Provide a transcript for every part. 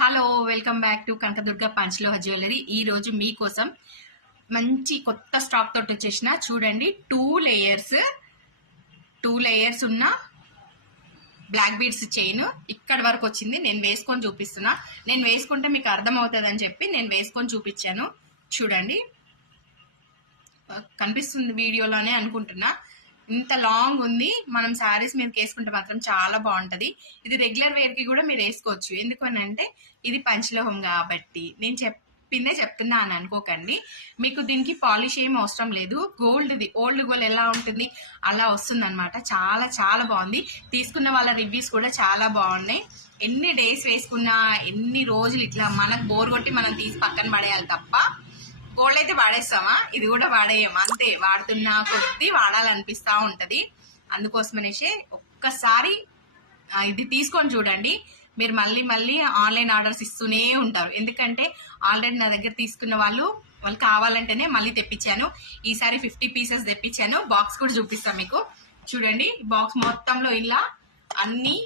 Hello, welcome back to Kanakadurga Panchaloha jewellery. ఈ రోజు మీకోసం మంచి కొత్త స్టాక్ తోటి వచ్చేసిన చూడండి. టూ లేయర్స్ ఉన్న బ్లాక్ బీడ్స్ చైన్ ఇక్కడ వరకు వచ్చింది. నేను వేసుకొని చూపిస్తున్నా. నేను వేసుకుంటే మీకు అర్థమవుతుంది అని చెప్పి నేను వేసుకొని చూపించాను. చూడండి, కనిపిస్తుంది వీడియోలోనే అనుకుంటున్నా. ఇంత లాంగ్ ఉంది. మనం శారీస్ మీదకి వేసుకుంటే మాత్రం చాలా బాగుంటది. ఇది రెగ్యులర్ వేర్ కి కూడా మీరు వేసుకోవచ్చు. ఎందుకు అని అంటే ఇది పంచలోహం కాబట్టి. నేను చెప్పిందే చెప్తున్నా అని అనుకోకండి. మీకు దీనికి పాలిష్ ఏం అవసరం లేదు. గోల్డ్ది ఓల్డ్ గోల్డ్ ఎలా ఉంటుంది అలా వస్తుంది అనమాట. చాలా చాలా బాగుంది. తీసుకున్న వాళ్ళ రివ్యూస్ కూడా చాలా బాగున్నాయి. ఎన్ని డేస్ వేసుకున్నా, ఎన్ని రోజులు ఇట్లా మనకు బోర్ కొట్టి మనం తీసి పక్కన పడేయాలి తప్ప గోల్డ్ అయితే వాడేస్తామా, ఇది కూడా వాడేయం. అంతే, వాడుతున్నా కొద్ది వాడాలనిపిస్తూ ఉంటది. అందుకోసమనేసి ఒక్కసారి ఇది తీసుకొని చూడండి. మీరు మళ్ళీ మళ్ళీ ఆన్లైన్ ఆర్డర్స్ ఇస్తూనే ఉంటారు. ఎందుకంటే ఆల్రెడీ నా దగ్గర తీసుకున్న వాళ్ళు కావాలంటేనే మళ్ళీ తెప్పించాను. ఈసారి 50 పీసెస్ తెప్పించాను. బాక్స్ కూడా చూపిస్తాను మీకు. చూడండి, బాక్స్ మొత్తంలో ఇలా అన్ని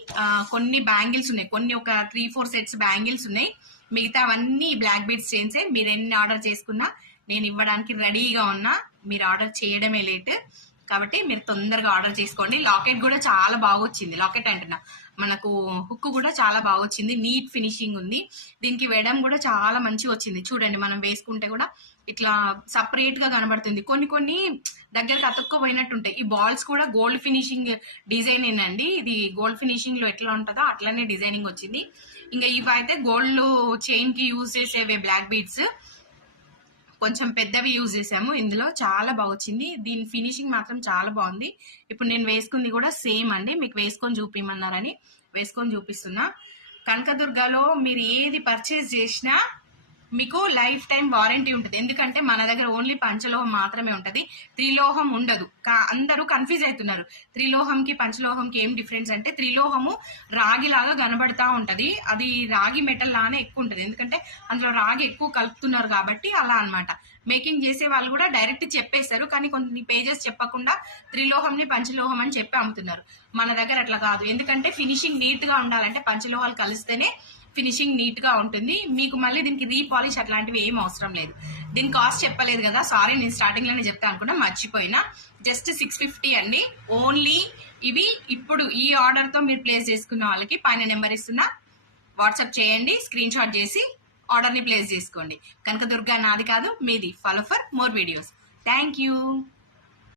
కొన్ని బ్యాంగిల్స్ ఉన్నాయి. కొన్ని ఒక 3-4 సెట్స్ బ్యాంగిల్స్ ఉన్నాయి. మిగతా అవన్నీ బ్లాక్ బీడ్స్ చైన్సే. మీరు ఎన్ని ఆర్డర్ చేసుకున్నా నేను ఇవ్వడానికి రెడీగా ఉన్నా. మీరు ఆర్డర్ చేయడమే లేట్ కాబట్టి మీరు తొందరగా ఆర్డర్ చేసుకోండి. లాకెట్ కూడా చాలా బాగా వచ్చింది. లాకెట్ అంటున్నా, మనకు హుక్ కూడా చాలా బాగా వచ్చింది. నీట్ ఫినిషింగ్ ఉంది. దీనికి వేయడం కూడా చాలా మంచిగా వచ్చింది. చూడండి, మనం వేసుకుంటే కూడా ఇట్లా సపరేట్ గా కనబడుతుంది. కొన్ని దగ్గరకు అతుక్కోపోయినట్టు ఉంటాయి. ఈ బాల్స్ కూడా గోల్డ్ ఫినిషింగ్ డిజైన్ అండి. ఇది గోల్డ్ ఫినిషింగ్ లో ఎట్లా ఉంటుందో అట్లానే డిజైనింగ్ వచ్చింది. ఇంకా ఇవి అయితే గోల్డ్ చైన్ కి యూజ్ చేసేవే బ్లాక్ బీడ్స్. కొంచెం పెద్దవి యూజ్ చేసాము. ఇందులో చాలా బాగా వచ్చింది. దీని ఫినిషింగ్ మాత్రం చాలా బాగుంది. ఇప్పుడు నేను వేసుకుంది కూడా సేమ్ అండి. మీకు వేసుకొని చూపిమన్నారని వేసుకొని చూపిస్తున్నా. కనకదుర్గలో మీరు ఏది పర్చేస్ చేసినా మీకు లైఫ్ టైం వారంటీ ఉంటుంది. ఎందుకంటే మన దగ్గర ఓన్లీ పంచలోహం మాత్రమే ఉంటుంది. త్రిలోహం ఉండదు. అందరూ కన్ఫ్యూజ్ అవుతున్నారు. త్రిలోహంకి పంచలోహంకి ఏం డిఫరెన్స్ అంటే, త్రిలోహము రాగిలాగా కనబడతా ఉంటది. అది రాగి మెటల్ లానే ఎక్కువ ఉంటుంది. ఎందుకంటే అందులో రాగి ఎక్కువ కలుపుతున్నారు కాబట్టి అలా అనమాట. మేకింగ్ చేసే వాళ్ళు కూడా డైరెక్ట్ చెప్పేస్తారు. కానీ కొన్ని పేజెస్ చెప్పకుండా త్రిలోహంని పంచలోహం అని చెప్పి అమ్ముతున్నారు. మన దగ్గర అట్లా కాదు. ఎందుకంటే ఫినిషింగ్ నీట్ గా ఉండాలంటే పంచలోహాలు కలిస్తేనే ఫినిషింగ్ నీట్ గా ఉంటుంది. మీకు మళ్ళీ దీనికి రీపాలిష్ అట్లాంటివి ఏం అవసరం లేదు. దీని కాస్ట్ చెప్పలేదు కదా, సారీ. నేను స్టార్టింగ్ లోనే చెప్తా అనుకున్నా, మర్చిపోయినా. జస్ట్ 650 అండి. ఓన్లీ ఇవి ఇప్పుడు ఈ ఆర్డర్ తో మీరు ప్లేస్ చేసుకున్న వాళ్ళకి పైన నెంబర్ ఇస్తున్నా, వాట్సాప్ చేయండి. స్క్రీన్ షాట్ చేసి ఆర్డర్ ని ప్లేస్ చేసుకోండి. కనకదుర్గ నాది కాదు, మీది. Follow for more videos. Thank you.